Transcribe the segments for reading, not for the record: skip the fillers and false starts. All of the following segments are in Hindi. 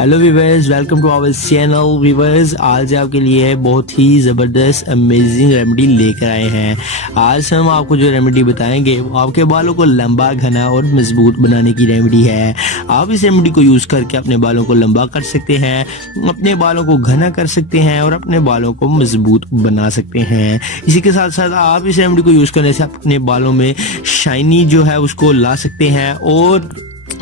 Hello viewers, welcome to our channel. Viewers, आज आपके लिए बहुत ही ज़बरदस्त अमेजिंग रेमेडी लेकर आए हैं। आज हम आपको जो रेमेडी बताएंगे वो आपके बालों को लंबा, घना और मजबूत बनाने की रेमेडी है। आप इस रेमेडी को यूज़ करके अपने बालों को लंबा कर सकते हैं, अपने बालों को घना कर सकते हैं और अपने बालों को मजबूत बना सकते हैं। इसी के साथ साथ आप इस रेमेडी को यूज़ करने से अपने बालों में शाइनी जो है उसको ला सकते हैं। और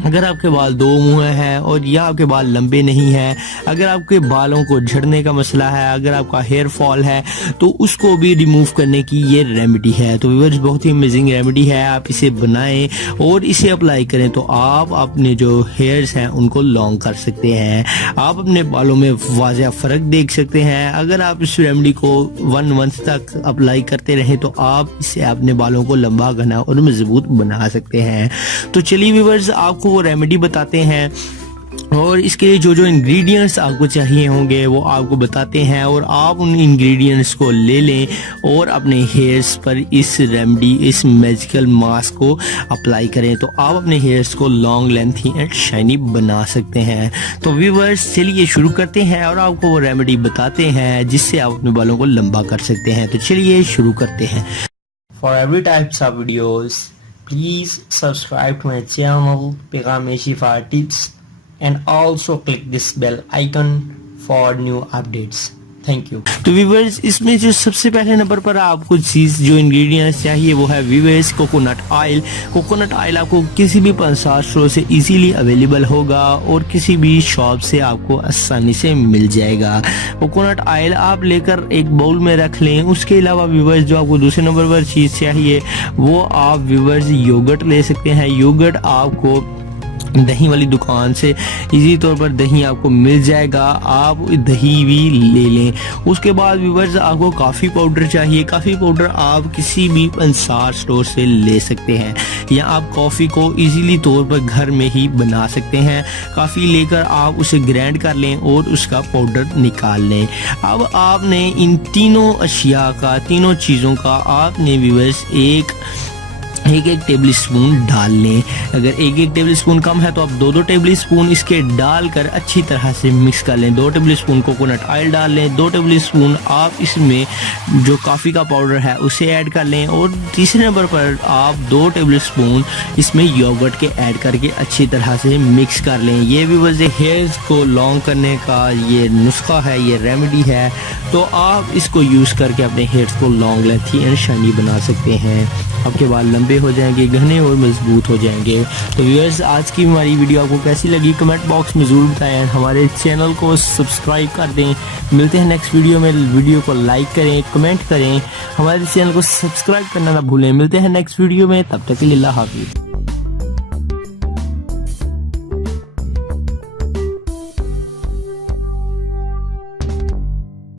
अगर आपके बाल दो मुंह हैं और या आपके बाल लंबे नहीं हैं, अगर आपके बालों को झड़ने का मसला है, अगर आपका हेयर फॉल है, तो उसको भी रिमूव करने की ये रेमेडी है। तो व्यूअर्स, बहुत ही अमेजिंग रेमेडी है। आप इसे बनाएं और इसे अप्लाई करें तो आप अपने जो हेयर्स हैं उनको लॉन्ग कर सकते हैं। आप अपने बालों में वाज़ेह फ़र्क देख सकते हैं। अगर आप इस रेमेडी को 1 मंथ तक अप्लाई करते रहें तो आप इससे अपने बालों को लंबा, घना और मजबूत बना सकते हैं। तो चलिए व्यूअर्स, आपको वो रेमेडी बताते हैं और इसके लिए जो जो इंग्रेडिएंट्स आपको चाहिए होंगे वो आपको बताते हैं। और आप उन इंग्रेडिएंट्स को ले लें और अपने हेयर्स पर इस रेमेडी, इस मैजिकल मास्क को अप्लाई करें तो आप अपने हेयर्स को लॉन्ग, लेंथी एंड शाइनी बना सकते हैं। तो व्यूअर्स, चलिए शुरू करते हैं और आपको वो रेमेडी बताते हैं जिससे आप अपने बालों को लंबा कर सकते हैं। तो चलिए शुरू करते हैं। For every types of videos please subscribe to my channel Pegam-e-Shifa Tips and also click this bell icon for new updates. Thank you. तो व्यूअर्स, इसमें जो सबसे पहले नंबर पर आपको चीज़ जो इंग्रेडिएंट्स चाहिए वो है viewers coconut oil. Coconut oil आपको किसी भी पंसार स्टोर से इजीली अवेलेबल होगा और किसी भी शॉप से आपको आसानी से मिल जाएगा। कोकोनट ऑयल आप लेकर एक बाउल में रख लें। उसके अलावा व्यूअर्स, जो आपको दूसरे नंबर पर चीज़ चाहिए वो आप व्यूअर्स योगर्ट ले सकते हैं। योगर्ट आपको दही वाली दुकान से इजी तौर पर दही आपको मिल जाएगा, आप दही भी ले लें। उसके बाद व्यूअर्स, आपको कॉफ़ी पाउडर चाहिए। कॉफ़ी पाउडर आप किसी भी पंसार स्टोर से ले सकते हैं या आप कॉफ़ी को इजीली तौर पर घर में ही बना सकते हैं। कॉफ़ी लेकर आप उसे ग्राइंड कर लें और उसका पाउडर निकाल लें। अब आपने इन तीनों अशिया का, तीनों चीज़ों का आपने व्यूअर्स एक टेबल स्पून डाल लें। अगर एक टेबल स्पून कम है तो आप 2 टेबल स्पून इसके डालकर अच्छी तरह से मिक्स कर लें। 2 टेबल स्पून कोकोनट ऑयल डाल लें। 2 टेबल स्पून आप इसमें जो कॉफ़ी का पाउडर है उसे ऐड कर लें। और तीसरे नंबर पर आप 2 टेबल स्पून इसमें योगर्ट के ऐड करके अच्छी तरह से मिक्स कर लें। ये भी वजह हेयर्स को लॉन्ग करने का ये नुस्खा है, ये रेमेडी है। तो आप इसको यूज़ करके अपने हेयर्स को लॉन्ग, लेंथी एंड शाइनी बना सकते हैं। आपके बाल लंबे हो जाएंगे, घने और मजबूत हो जाएंगे। तो व्यूअर्स, आज की हमारी वीडियो आपको कैसी लगी कमेंट बॉक्स में ज़रूर बताएं। हमारे चैनल को सब्सक्राइब कर दें। मिलते हैं नेक्स्ट वीडियो में। वीडियो को लाइक करें, कमेंट करें, हमारे चैनल को सब्सक्राइब करना ना भूलें। मिलते हैं नेक्स्ट वीडियो में, तब तक के लिए अल्लाह हाफिज़।